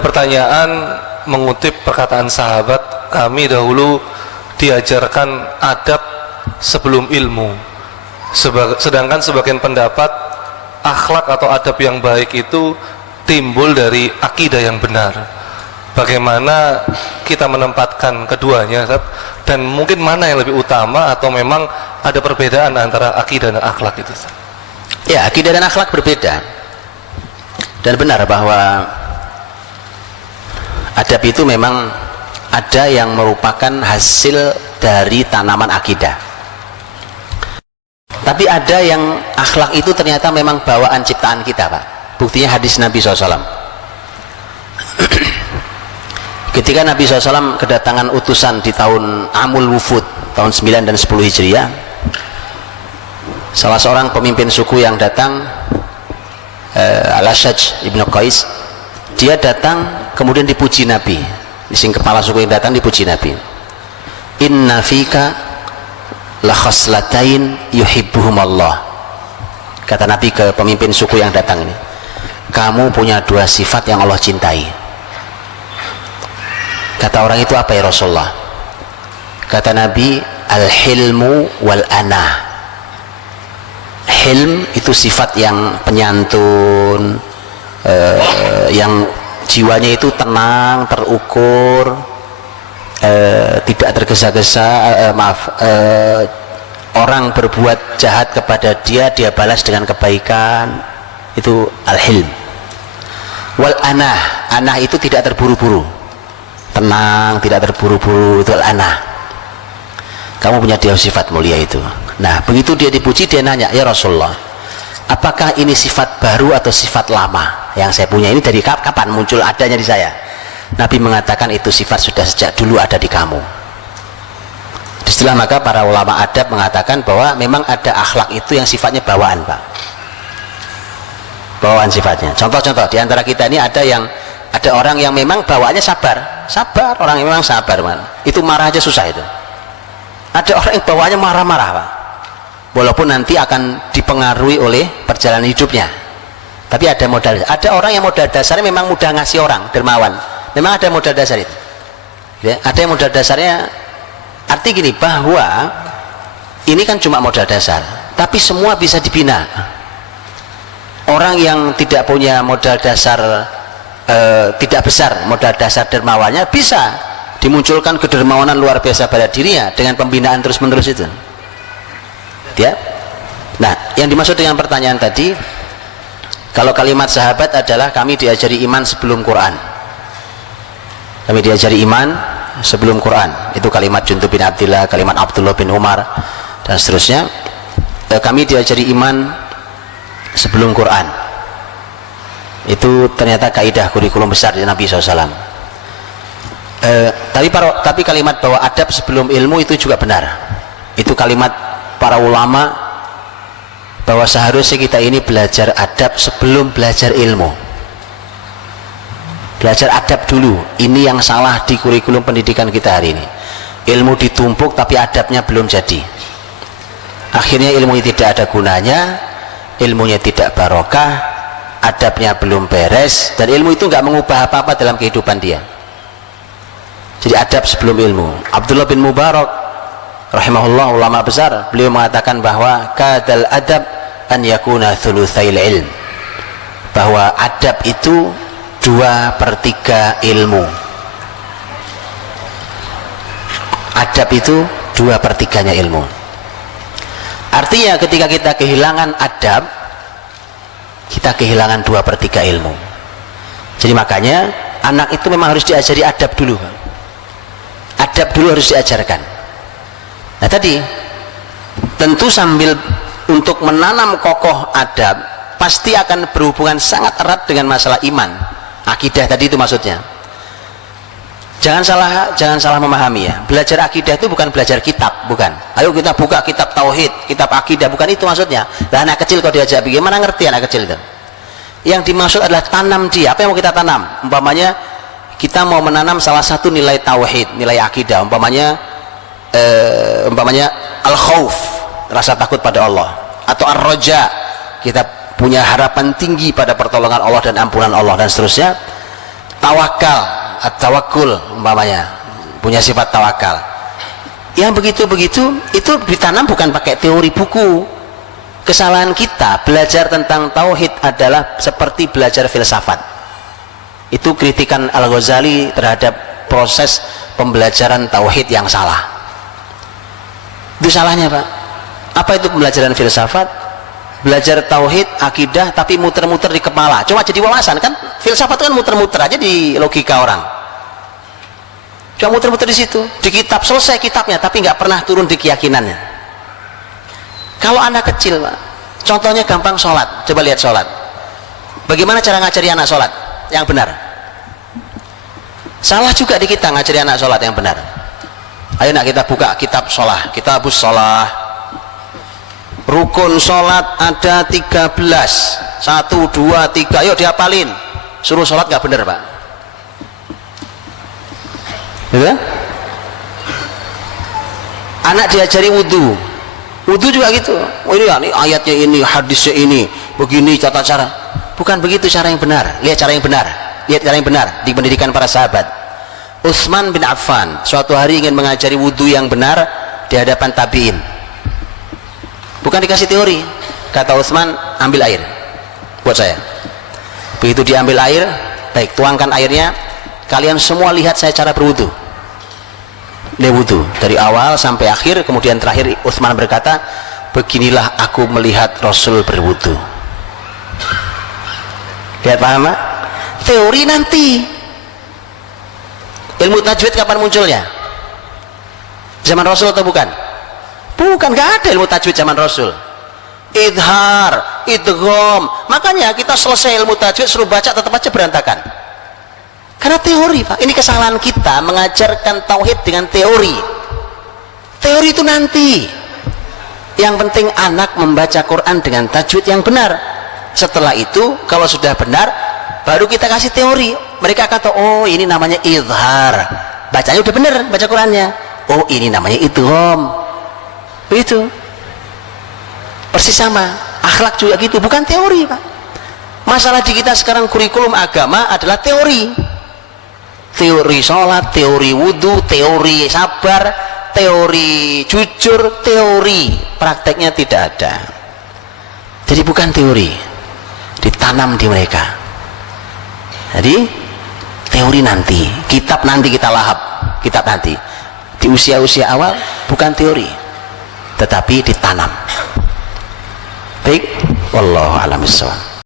Pertanyaan mengutip perkataan sahabat, kami dahulu diajarkan adab sebelum ilmu. Sedangkan sebagian pendapat akhlak atau adab yang baik itu timbul dari akidah yang benar. Bagaimana kita menempatkan keduanya, Ustaz? Dan mungkin mana yang lebih utama atau memang ada perbedaan antara akidah dan akhlak itu, Ustaz? Ya, akidah dan akhlak berbeda. Dan benar bahwa adab itu memang ada yang merupakan hasil dari tanaman akidah. Tapi ada yang akhlak itu ternyata memang bawaan ciptaan kita, Pak. Buktinya hadis Nabi SAW. Ketika Nabi SAW kedatangan utusan di tahun Amul Wufud, tahun 9 dan 10 Hijriah, salah seorang pemimpin suku yang datang, Al-Ashaj Ibn Qais, dia datang kemudian dipuji Nabi. Sing kepala suku yang datang dipuji Nabi. Inna fika la khaslatain yuhibbuhumallah. Kata Nabi ke pemimpin suku yang datang ini, kamu punya dua sifat yang Allah cintai. Kata orang itu, apa ya Rasulullah? Kata Nabi, al-hilmu wal anah. Hilm itu sifat yang penyantun, yang jiwanya itu tenang, terukur, tidak tergesa-gesa. Orang berbuat jahat kepada dia, dia balas dengan kebaikan. Itu al-hilm. Wal anah, anah itu tidak terburu-buru, tenang, tidak terburu-buru, itu al-anah. Kamu punya dia sifat mulia itu. Nah, begitu dia dipuji, dia nanya, ya Rasulullah, apakah ini sifat baru atau sifat lama yang saya punya ini? Dari kapan muncul adanya di saya? Nabi mengatakan itu sifat sudah sejak dulu ada di kamu. Istilah maka para ulama adab mengatakan bahwa memang ada akhlak itu yang sifatnya bawaan, Pak. Bawaan sifatnya. Contoh-contoh di antara kita ini ada orang yang memang bawaannya sabar, orang yang memang sabar, man. Itu marah aja susah itu. Ada orang yang bawaannya marah-marah, Pak. Walaupun nanti akan dipengaruhi oleh perjalanan hidupnya, tapi ada modal. Ada orang yang modal dasarnya memang mudah ngasih orang, dermawan. Memang ada modal dasar itu, ya, ada yang modal dasarnya. Arti gini, bahwa ini kan cuma modal dasar, tapi semua bisa dibina. Orang yang tidak punya modal dasar, tidak besar modal dasar dermawannya, bisa dimunculkan kedermawanan luar biasa pada dirinya dengan pembinaan terus-menerus itu. Ya. Nah, yang dimaksud dengan pertanyaan tadi, kalau kalimat sahabat adalah kami diajari iman sebelum Quran. Kami diajari iman sebelum Quran. Itu kalimat Jundub bin Abdillah, kalimat Abdullah bin Umar dan seterusnya. Kami diajari iman sebelum Quran. Itu ternyata kaidah kurikulum besar di Nabi SAW. Tapi kalimat bahwa adab sebelum ilmu itu juga benar. Itu kalimat para ulama bahwa seharusnya kita ini belajar adab sebelum belajar ilmu. Belajar adab dulu. Ini yang salah di kurikulum pendidikan kita hari ini. Ilmu ditumpuk tapi adabnya belum jadi. Akhirnya ilmu tidak ada gunanya, ilmunya tidak barokah, adabnya belum beres, dan ilmu itu nggak mengubah apa-apa dalam kehidupan dia. Jadi adab sebelum ilmu. Abdullah bin Mubarak rahimahullah, ulama besar, beliau mengatakan bahwa kadal adab an yakuna thulutsail ilm, bahwa adab itu 2/3 ilmu. Adab itu 2/3-nya ilmu. Artinya ketika kita kehilangan adab, kita kehilangan 2/3 ilmu. Jadi makanya anak itu memang harus diajari adab dulu. Adab dulu harus diajarkan. Nah tadi tentu sambil untuk menanam kokoh adab pasti akan berhubungan sangat erat dengan masalah iman, akidah tadi itu maksudnya. Jangan salah memahami ya. Belajar akidah itu bukan belajar kitab, bukan. Ayo kita buka kitab tauhid, kitab akidah, bukan itu maksudnya. Lah anak kecil kalau diajak bagaimana ngerti anak kecil itu? Yang dimaksud adalah tanam dia. Apa yang mau kita tanam? Umpamanya kita mau menanam salah satu nilai tauhid, nilai akidah, umpamanya al-khauf, rasa takut pada Allah, atau ar-raja, kita punya harapan tinggi pada pertolongan Allah dan ampunan Allah dan seterusnya. tawakal, at-tawakkul umpamanya, punya sifat tawakal. Yang begitu-begitu itu ditanam bukan pakai teori buku. Kesalahan kita belajar tentang tauhid adalah seperti belajar filsafat. Itu kritikan Al-Ghazali terhadap proses pembelajaran tauhid yang salah. Itu salahnya, Pak. Apa itu pembelajaran filsafat? Belajar tauhid, akidah, tapi muter-muter di kepala. Cuma jadi wawasan kan? Filsafat itu kan muter-muter aja di logika orang. Cuma muter-muter di situ. Di kitab selesai kitabnya, tapi nggak pernah turun di keyakinannya. Kalau anak kecil, Pak, contohnya gampang sholat. Coba lihat sholat. Bagaimana cara ngajari anak sholat yang benar? Salah juga di kita ngajari anak sholat yang benar. Ayo nak kita buka kitab sholat, kitabus sholat. Rukun sholat ada 13, 1, 2, 3, yuk dihafalin. Suruh sholat nggak bener, Pak. Gitu? Anak diajari wudhu, wudhu juga gitu. Oh, ini ayatnya ini, hadisnya ini, begini tata cara. Bukan begitu cara yang benar. Lihat cara yang benar, lihat cara yang benar di pendidikan para sahabat. Utsman bin Affan suatu hari ingin mengajari wudhu yang benar di hadapan tabi'in. Bukan dikasih teori. Kata Utsman, ambil air buat saya. Begitu diambil air, baik, tuangkan airnya. Kalian semua lihat saya cara berwudu. Dia wudu dari awal sampai akhir. Kemudian terakhir Utsman berkata, beginilah aku melihat Rasul berwudu. Lihat, paham, Pak? Teori nanti. Ilmu tajwid kapan munculnya? Zaman Rasul atau bukan? Bukan, gak ada ilmu tajwid zaman Rasul. Idhar, idgham. Makanya kita selesai ilmu tajwid suruh baca tetap aja berantakan. Karena teori, Pak. Ini kesalahan kita mengajarkan tauhid dengan teori. Teori itu nanti. Yang penting anak membaca Quran dengan tajwid yang benar. Setelah itu kalau sudah benar baru kita kasih teori. Mereka kata, oh ini namanya idhar. Bacanya udah benar baca Qurannya. Oh ini namanya idgham. Begitu. Persis sama. Akhlak juga gitu, bukan teori, Pak. Masalah di kita sekarang kurikulum agama adalah teori. Teori sholat, teori wudhu, teori sabar, teori jujur, teori. Prakteknya tidak ada. Jadi bukan teori, ditanam di mereka. Jadi teori nanti, kitab nanti kita lahap, kitab nanti. Di usia-usia awal bukan teori, tetapi ditanam. Baik, wallahu a'lam bishawab.